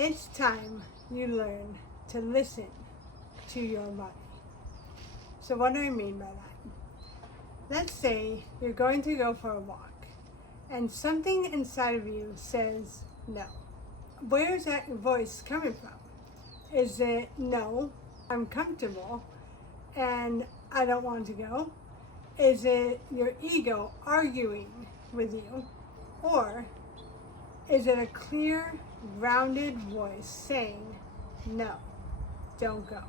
It's time you learn to listen to your body. So what do I mean by that? Let's say you're going to go for a walk and something inside of you says no. Where is that voice coming from? Is it no, I'm comfortable and I don't want to go? Is it your ego arguing with you? Or is it a clear, grounded voice saying, no, don't go?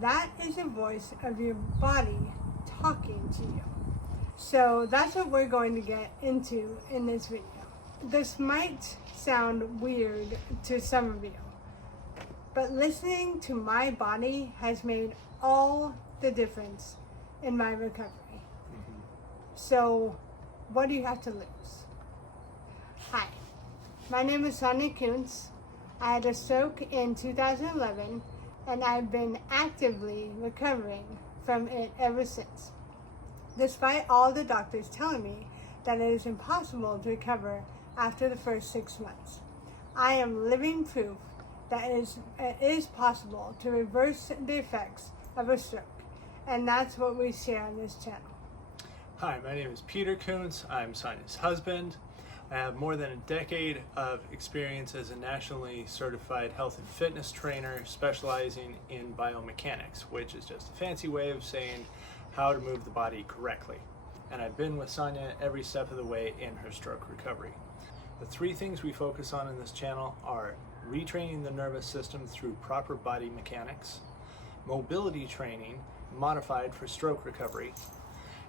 That is a voice of your body talking to you. So that's what we're going to get into in this video. This might sound weird to some of you, but listening to my body has made all the difference in my recovery. So what do you have to lose? Hi, my name is Sonia Kuntz. I had a stroke in 2011 and I've been actively recovering from it ever since. Despite all the doctors telling me that it is impossible to recover after the first 6 months, I am living proof that it is possible to reverse the effects of a stroke, and that's what we share on this channel. Hi, my name is Peter Kuntz. I'm Sonia's husband. I have more than a decade of experience as a nationally certified health and fitness trainer specializing in biomechanics, which is just a fancy way of saying how to move the body correctly. And I've been with Sonia every step of the way in her stroke recovery. The three things we focus on in this channel are retraining the nervous system through proper body mechanics, mobility training modified for stroke recovery,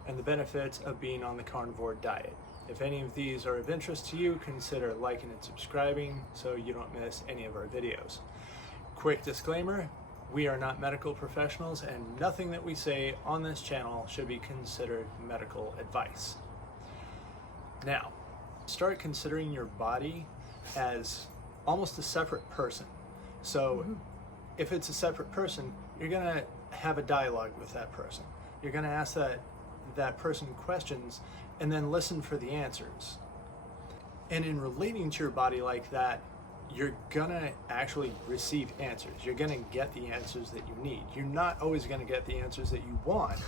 and the benefits of being on the carnivore diet. If any of these are of interest to you, consider liking and subscribing so you don't miss any of our videos. Quick disclaimer, we are not medical professionals and nothing that we say on this channel should be considered medical advice. Now, start considering your body as almost a separate person. So if it's a separate person, you're gonna have a dialogue with that person. You're gonna ask that person questions and then listen for the answers. And in relating to your body like that, you're gonna actually receive answers. You're gonna get the answers that you need. You're not always gonna get the answers that you want,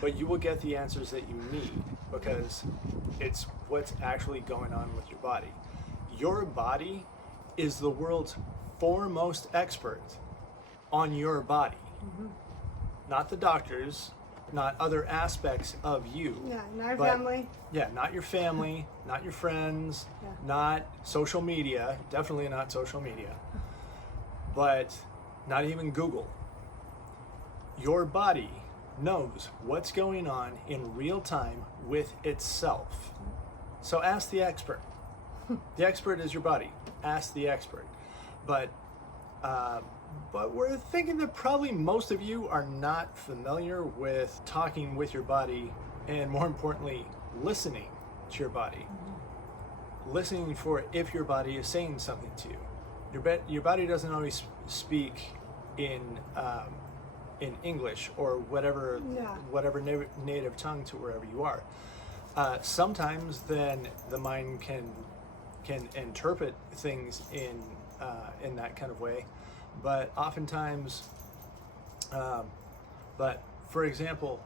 but you will get the answers that you need because it's what's actually going on with your body. Your body is the world's foremost expert on your body. Not the doctors, not other aspects of you. Yeah, not your family. Yeah, not your family, not your friends, not social media, definitely not social media, but not even Google. Your body knows what's going on in real time with itself. So ask the expert. The expert is your body. Ask the expert. But we're thinking that probably most of you are not familiar with talking with your body and, more importantly, listening to your body. Listening for if your body is saying something to you. Your body doesn't always speak in English or whatever native tongue to wherever you are. Sometimes then the mind can interpret things in that kind of way. But oftentimes, but for example,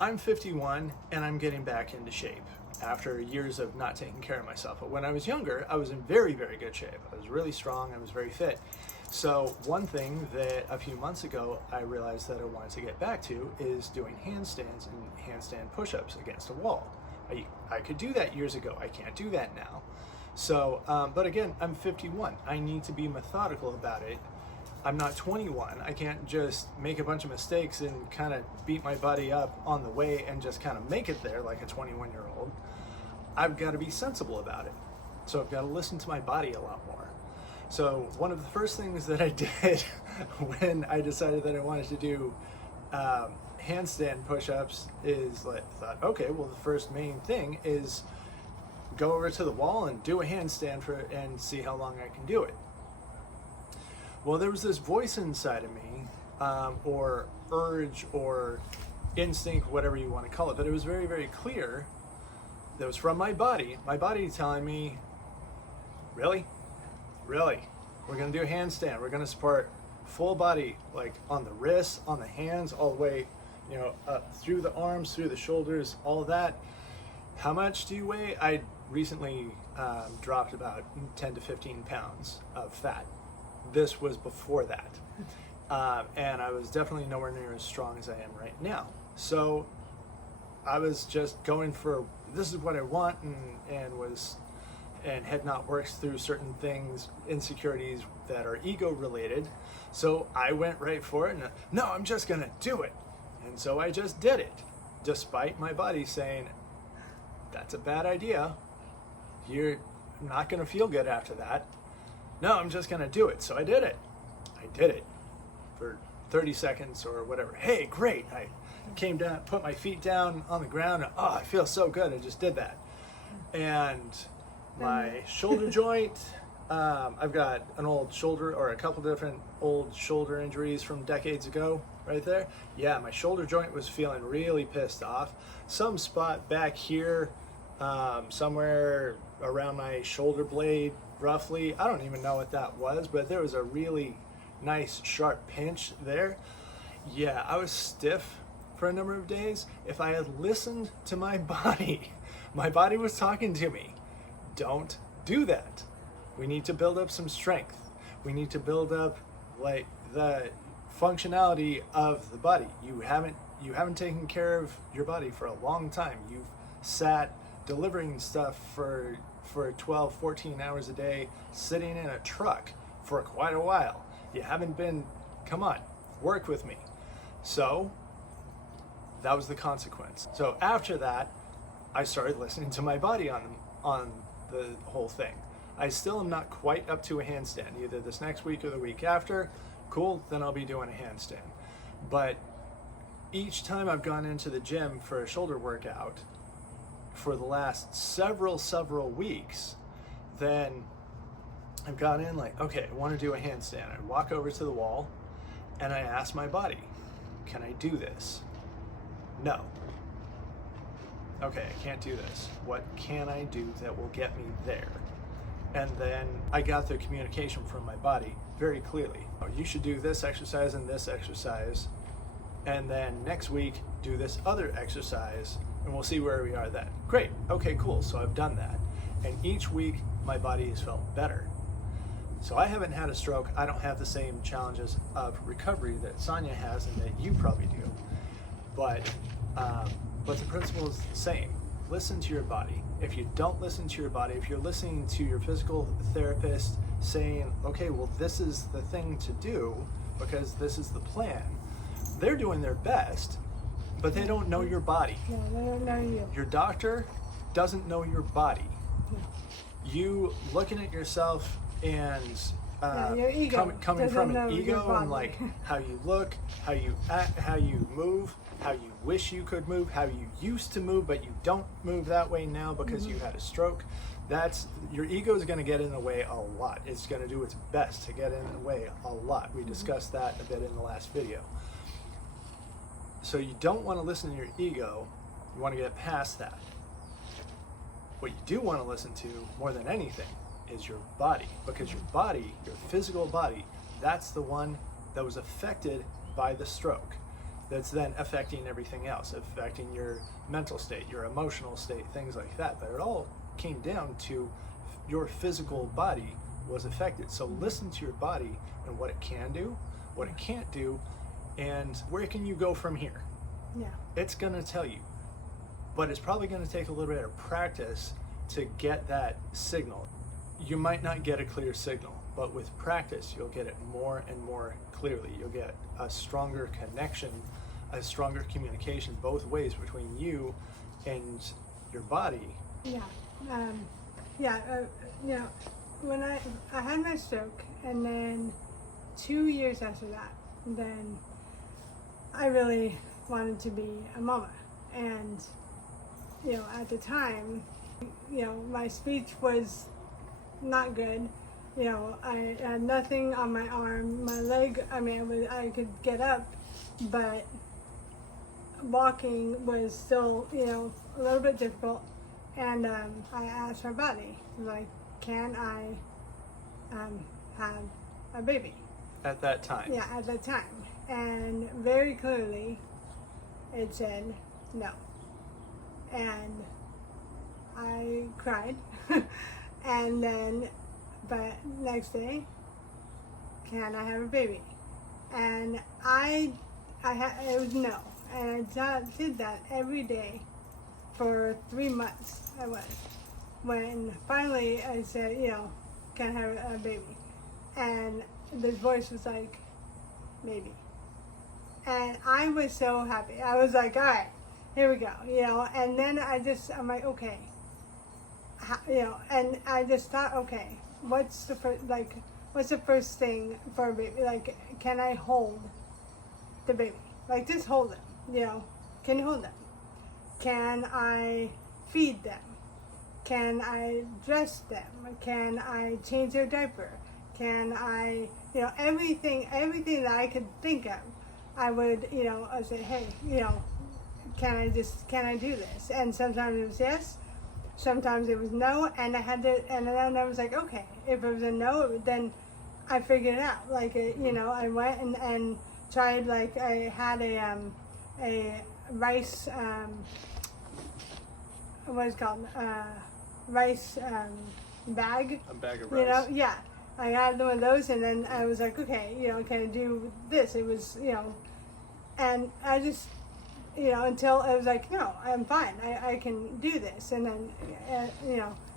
I'm 51 and I'm getting back into shape after years of not taking care of myself. But when I was younger, I was in very, very good shape. I was really strong, I was very fit. So one thing that a few months ago I realized that I wanted to get back to is doing handstands and handstand push-ups against a wall. I could do that years ago, I can't do that now. So, but again, I'm 51. I need to be methodical about it. I'm not 21. I can't just make a bunch of mistakes and kind of beat my body up on the way and just kind of make it there like a 21-year-old. I've got to be sensible about it. So I've got to listen to my body a lot more. So one of the first things that I did when I decided that I wanted to do handstand push-ups is I thought, okay, well, the first main thing is go over to the wall and do a handstand and see how long I can do it. Well, there was this voice inside of me, or urge or instinct, whatever you want to call it, but it was very, very clear that was from my body telling me, really? we're gonna do a handstand. We're gonna support full body, like on the wrists, on the hands, all the way, up through the arms, through the shoulders, all of that. How much do you weigh? I recently dropped about 10 to 15 pounds of fat. This was before that. And I was definitely nowhere near as strong as I am right now. So I was just going for, this is what I want, and had not worked through certain things, insecurities that are ego related. So I went right for it, and no, I'm just gonna do it. And so I just did it, despite my body saying, that's a bad idea. You're not gonna feel good after that. No, I'm just gonna do it. So I did it. I did it for 30 seconds or whatever. Hey, great. I came down, put my feet down on the ground. And, oh, I feel so good. I just did that. And my shoulder joint, I've got an old shoulder, or a couple different old shoulder injuries from decades ago right there. Yeah, my shoulder joint was feeling really pissed off. Some spot back here, somewhere around my shoulder blade, roughly. I don't even know what that was, but there was a really nice sharp pinch there. Yeah, I was stiff for a number of days. If I had listened to my body was talking to me. Don't do that. We need to build up some strength. We need to build up like the functionality of the body. You haven't taken care of your body for a long time. You've sat delivering stuff for 12, 14 hours a day, sitting in a truck for quite a while. You haven't been, come on, work with me. So that was the consequence. So after that, I started listening to my body on the whole thing. I still am not quite up to a handstand, either this next week or the week after. Cool, then I'll be doing a handstand. But each time I've gone into the gym for a shoulder workout for the last several weeks, then I've gone in like, okay, I want to do a handstand. I walk over to the wall and I ask my body, can I do this? No. Okay, I can't do this. What can I do that will get me there? And then I got the communication from my body very clearly. Oh, you should do this exercise and this exercise. And then next week, do this other exercise, and we'll see where we are then. Great, okay, cool, so I've done that. And each week, my body has felt better. So I haven't had a stroke. I don't have the same challenges of recovery that Sonia has and that you probably do. But the principle is the same. Listen to your body. If you don't listen to your body, if you're listening to your physical therapist saying, okay, well, this is the thing to do because this is the plan, they're doing their best, but they don't know your body. No, they don't know you. Your doctor doesn't know your body. No. You looking at yourself and your ego coming from doesn't an know your ego and body. like how you look, how you act, how you move, how you wish you could move, how you used to move but you don't move that way now because you had a stroke. That's your ego is going to get in the way a lot. It's going to do its best to get in the way a lot. We discussed that a bit in the last video. So you don't want to listen to your ego. You want to get past that. What you do want to listen to more than anything is your body, because your body, your physical body, that's the one that was affected by the stroke. That's then affecting everything else, affecting your mental state, your emotional state, things like that. But it all came down to your physical body was affected. So listen to your body and what it can do, what it can't do, and where can you go from here? Yeah. It's gonna tell you, but it's probably gonna take a little bit of practice to get that signal. You might not get a clear signal, but with practice, you'll get it more and more clearly. You'll get a stronger connection, a stronger communication both ways between you and your body. Yeah. When I had my stroke, and then 2 years after that, then I really wanted to be a mama. And, at the time, my speech was not good. I had nothing on my arm, my leg, I could get up, but walking was still, a little bit difficult. And I asked my body, like, can I have a baby. At that time. Yeah, at the time. And very clearly, it said no. And I cried. And then, but next day, can I have a baby? And it was no. And I did that every day for 3 months. I was. When finally I said, can I have a baby? And this voice was like, maybe. And I was so happy. I was like, all right, here we go, And then I'm like, okay, and I just thought, okay, what's the first thing for a baby? Like, can I hold the baby? Like, just hold them, Can you hold them? Can I feed them? Can I dress them? Can I change their diaper? Can I, everything that I could think of, I would, I would say, hey, can I do this? And sometimes it was yes, sometimes it was no, and and then I was like, okay, if it was a no, then I figured it out. Like, I went and tried, like, I had a rice, what is it called? Rice bag. A bag of rice. Yeah. I got one of those, and then I was like, okay, can I do this? It was, and I just, until I was like, no, I'm fine. I can do this. And then,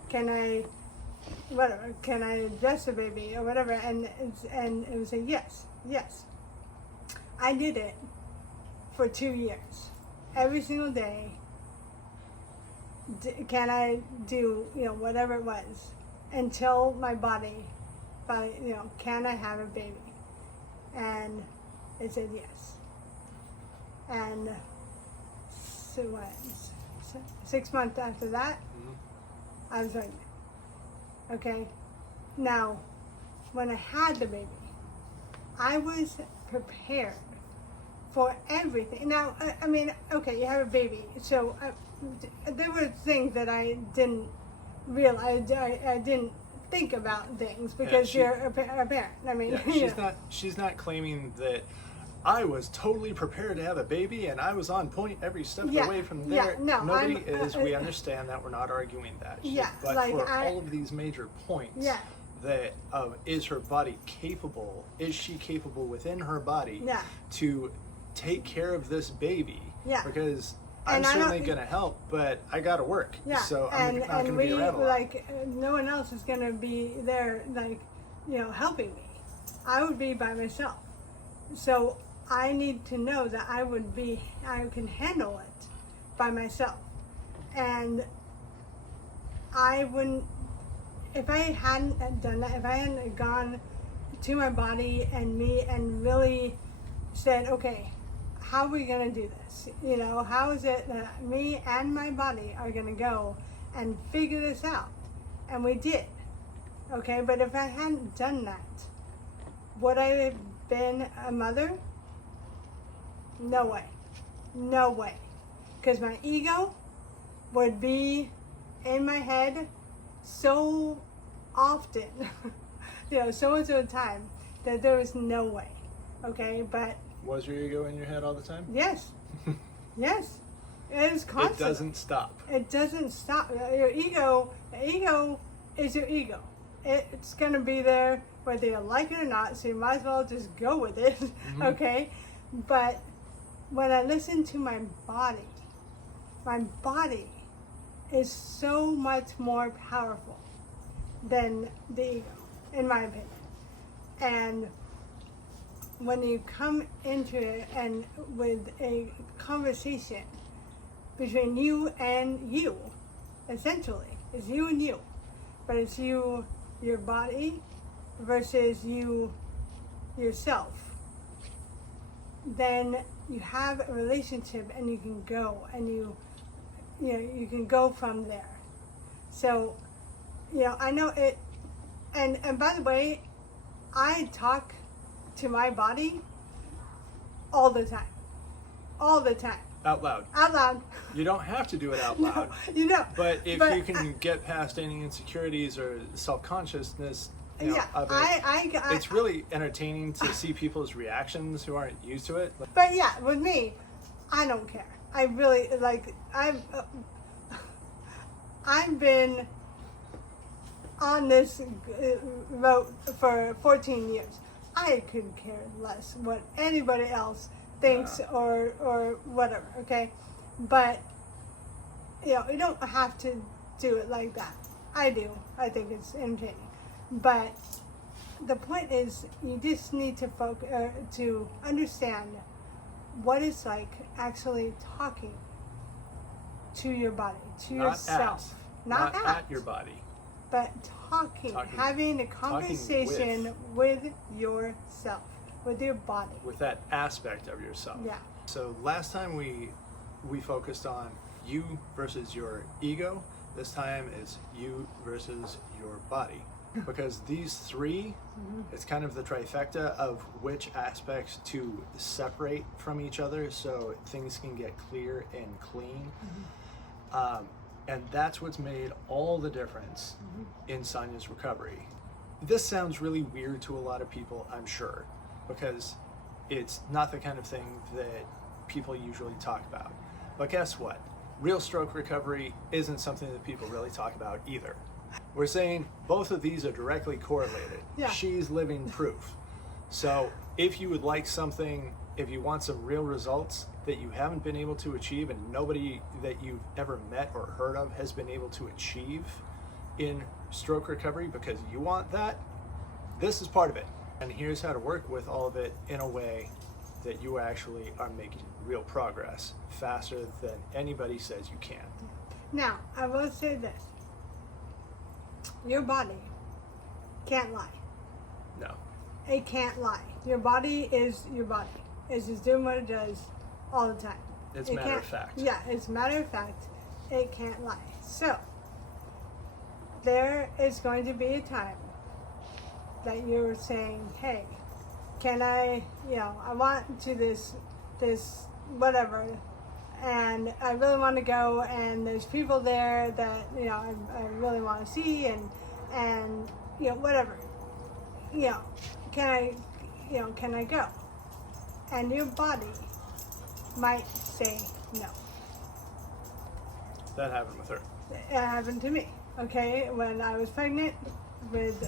can I dress the baby or whatever? And it was a yes. I did it for 2 years. Every single day, can I do, whatever it was, until my body, can I have a baby? And it said yes. And so what, 6 months after that, I was pregnant. Okay? Now, when I had the baby, I was prepared for everything. Now, I mean, okay, you have a baby, so there were things that I didn't realize. I didn't think about things because you're a parent. I mean, she's not claiming that I was totally prepared to have a baby and I was on point every step of the way from there. No, nobody is. We understand that. We're not arguing that. But like for all of these major points, that is her body capable? Is she capable within her body to take care of this baby? Because I'm certainly going to help, but I got to work. So I'm not going to be around a lot. Like, no one else is going to be there, like, helping me. I would be by myself. So I need to know that I can handle it by myself. And I wouldn't, if I hadn't done that, if I hadn't gone to my body and really said, okay, how are we going to do this? How is it that me and my body are going to go and figure this out? And we did. Okay, but if I hadn't done that, would I have been a mother? No way. No way. Because my ego would be in my head so often, so much of the time, that there was no way. Okay, but was your ego in your head all the time? Yes. Yes. It is constant. It doesn't stop. It doesn't stop. Your ego is your ego. It's going to be there whether you like it or not, so you might as well just go with it, okay? But when I listen to my body is so much more powerful than the ego, in my opinion. And when you come into it and with a conversation between you and you, essentially, it's you and you, but it's you, your body versus you, yourself, then you have a relationship and you can go and you can go from there. So, I know it, and by the way, I talk to my body all the time. Out loud. Out loud. You don't have to do it out loud. No, But if you can get past any insecurities or self-consciousness Yeah, of it. I It's really entertaining to see people's reactions who aren't used to it. But yeah, with me, I don't care. I really like. I've been on this road for 14 years. I couldn't care less what anybody else thinks or whatever. Okay, but you don't have to do it like that. I do. I think it's entertaining, but the point is, you just need to to understand what it's like actually talking to your body, to yourself. Not at your body. But talking, having a conversation with yourself, with your body. With that aspect of yourself. Yeah. So last time we focused on you versus your ego. This time is you versus your body. Because these three, it's kind of the trifecta of which aspects to separate from each other so things can get clear and clean. And that's what's made all the difference in Sonia's recovery. This sounds really weird to a lot of people, I'm sure, because it's not the kind of thing that people usually talk about. But guess what? Real stroke recovery isn't something that people really talk about either. We're saying both of these are directly correlated. Yeah. She's living proof. So if you would like something, if you want some real results that you haven't been able to achieve and nobody that you've ever met or heard of has been able to achieve in stroke recovery because you want that, this is part of it. And here's how to work with all of it in a way that you actually are making real progress faster than anybody says you can. Now, I will say this. Your body can't lie. No. It can't lie. Your body is your body. It's just doing what it does all the time. It's matter of fact. Yeah, it's matter of fact. It can't lie. So, there is going to be a time that you're saying, hey, can I, I want to this whatever, and I really want to go, and there's people there that, I really want to see, and whatever, can I go? And your body might say no. That happened with her. It happened to me, okay, when I was pregnant with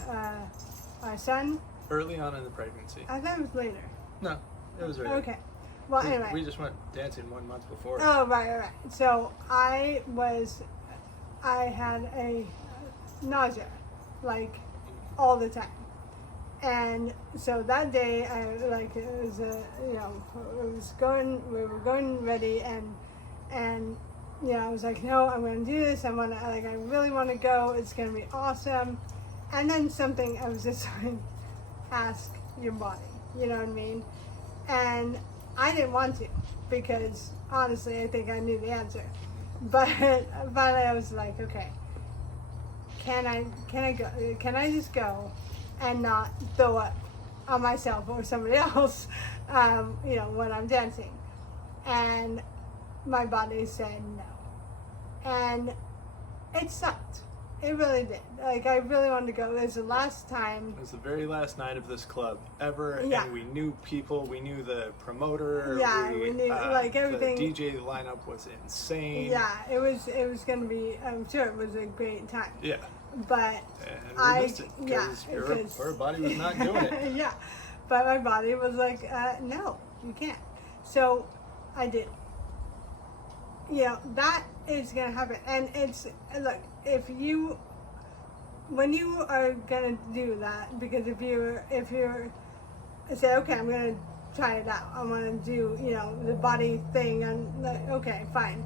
my son. Early on in the pregnancy. I thought it was later. No, it was early. Okay. Well, anyway. We just went dancing 1 month before. Oh, right. So I had a nausea, like, all the time. And so that day, we were going ready, and I was like, no, I'm going to do this. I really want to go. It's going to be awesome. And then I was just like, ask your body, you know what I mean? And I didn't want to, because honestly, I think I knew the answer. But finally I was like, okay, can I go? Can I just go and not throw up on myself or somebody else, when I'm dancing? And my body said no. And it sucked. It really did. Like, I really wanted to go. It was the last time. It was the very last night of this club ever, Yeah. and we knew people. We knew the promoter. Yeah, we knew everything. The DJ lineup was insane. Yeah, it was going to be. I'm sure it was a great time. Yeah. But and we missed it because her body was not doing it. Yeah, but my body was like, no, you can't. So I did. That is going to happen, and look. When you are gonna do that, because if you're say, okay, I'm gonna try it out, I'm gonna do the body thing, and okay, fine,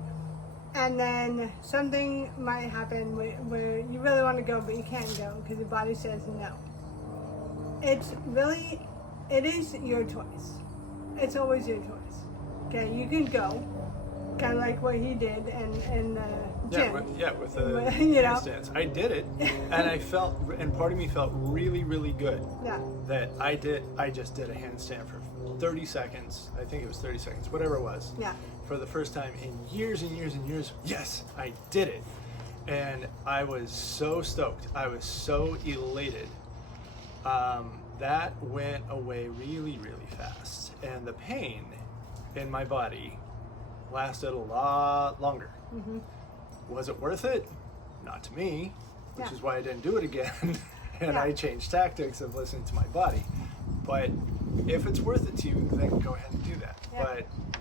and then something might happen where you really want to go but you can't go because your body says no. It is your choice. It's always your choice. Okay, you can go, kind of like what he did, and gym. With the handstands. I did it, and and part of me felt really, really good. Yeah. That I just did a handstand for 30 seconds. I think it was 30 seconds, whatever it was. Yeah. For the first time in years and years and years. Yes, I did it. And I was so stoked. I was so elated. that went away really, really fast. And the pain in my body lasted a lot longer. Mm-hmm. Was it worth it? Not to me, which Yeah. is why I didn't do it again. And Yeah. I changed tactics of listening to my body. But if it's worth it to you, then go ahead and do that. Yeah.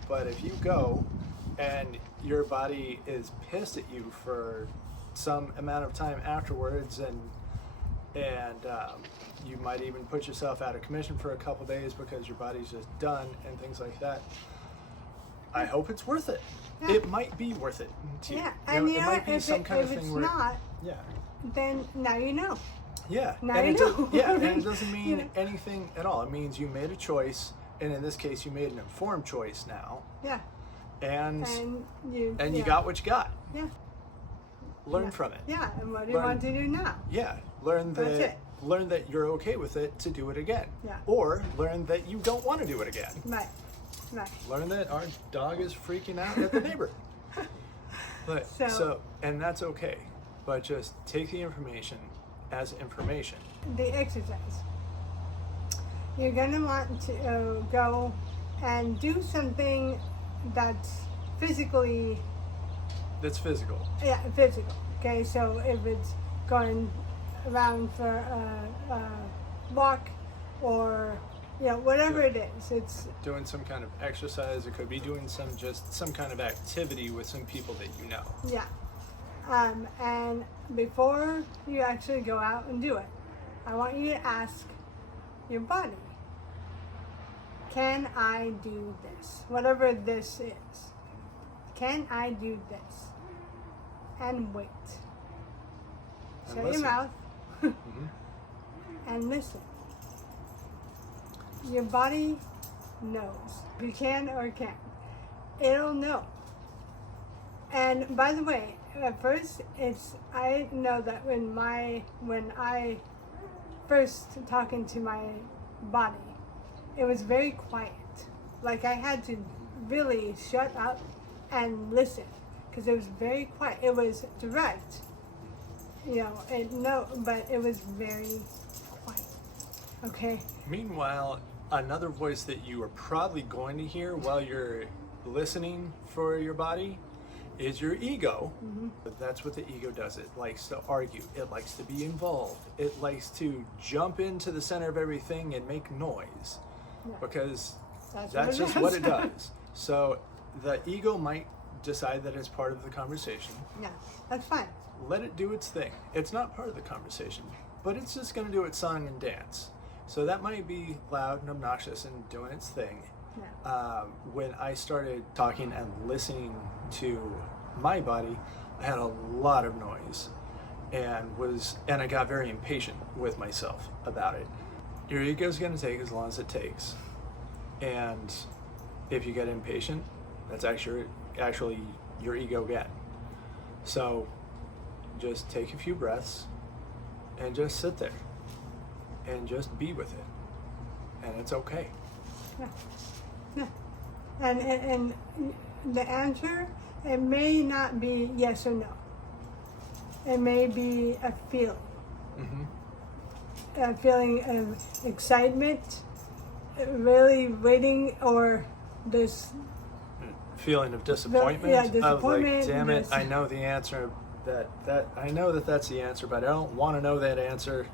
But if you go and your body is pissed at you for some amount of time afterwards, and you might even put yourself out of commission for a couple days because your body's just done and things like that, I hope it's worth it. Yeah. It might be worth it to you. Yeah, You and know, it might be some kind of if thing it's where not, yeah. then now you know. Yeah, Now and you it know. yeah, and it doesn't mean You know. anything at all. It means you made a choice, and in this case, you made an informed choice now, Yeah, and you you yeah. got what you got. Yeah, Learn yeah. from it. Yeah, and what do you Learn- want to do now? Yeah, learn That's that it. learn that you're okay with it to do it again. Yeah. Or learn that you don't want to do it again. Right, right. Learn that our dog is freaking out at the neighbor. But So- and that's okay. But just take the information as information. The exercise. You're gonna want to go and do something that's physically, That's physical. yeah, physical. Okay, so if it's going around for a walk, or whatever Good. it is, it's Doing some kind of exercise. It could be doing some kind of activity with some people that you know. yeah. And before you actually go out and do it, I want you to ask your body, can I do this? Whatever this is. Can I do this? And wait. And Shut your listen. mouth Mhm. and listen. Your body knows if you can or can't. It'll know. And by the way, at first I know that when I first talking to my body, it was very quiet. Like I had to really shut up and listen because it was very quiet. It was direct, but it was very quiet. Okay. Meanwhile, another voice that you are probably going to hear while you're listening for your body is your ego. Mm-hmm. But that's what the ego does. It likes to argue. It likes to be involved. It likes to jump into the center of everything and make noise. Yeah. Because That's that's what it just what does. it does. So the ego might decide that it's part of the conversation. Yeah, that's fine. Let it do its thing. It's not part of the conversation, but it's just going to do its song and dance. So that might be loud and obnoxious and doing its thing. Yeah. When I started talking and listening to my body, I had a lot of noise and I got very impatient with myself about it. Your ego is going to take as long as it takes. And if you get impatient, that's actually your ego again. So just take a few breaths and just sit there and just be with it. And it's okay. Yeah. Yeah. And the answer, it may not be yes or no. It may be a feeling. Mm-hmm. A feeling of excitement, really waiting, or this Feeling of disappointment. Yeah, Of disappointment, like, damn it, this- I know the answer. That I know that's the answer, but I don't want to know that answer.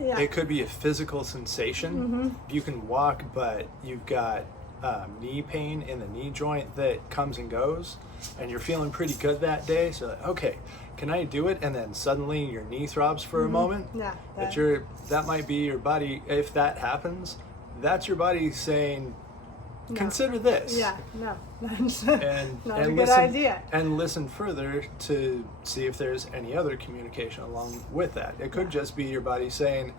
yeah. It could be a physical sensation. Mhm. You can walk, but you've got knee pain in the knee joint that comes and goes, and you're feeling pretty good that day. So, okay, can I do it? And then suddenly your knee throbs for a moment. Yeah. That might be your body. If that happens, that's your body saying, No. consider this. Yeah, no. That's And not a and good listen idea. and listen further to see if there's any other communication along with that. It could Yeah. just be your body saying,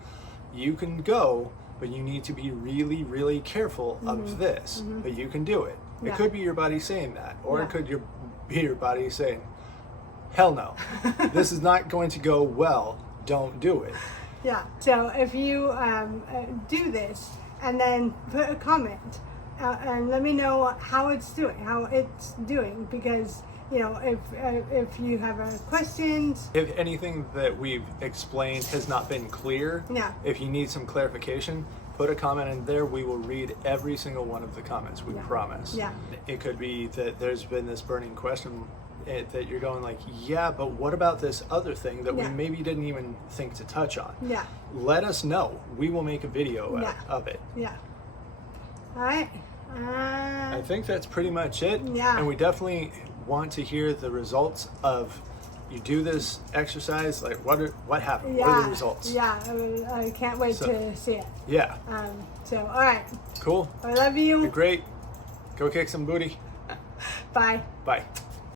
you can go, but you need to be really, really careful of this. But you can do it. It Yeah. could be your body saying that, or Yeah. it could be your body saying, hell no, this is not going to go well. Don't do it. Yeah. So if you do this and then put a comment and let me know how it's doing, because you know, if you have questions. If anything that we've explained has not been clear, Yeah. if you need some clarification, put a comment in there. We will read every single one of the comments, we promise. Yeah. It could be that there's been this burning question that you're going like, yeah, but what about this other thing that we maybe didn't even think to touch on? Yeah. Let us know. We will make a video of it. Yeah. All right. I think that's pretty much it. Yeah. And we definitely want to hear the results of you do this exercise. Like, what happened? Yeah. What are the results? Yeah. I can't wait to see it. Yeah. So, all right. Cool. I love you. You're great. Go kick some booty. Bye. Bye.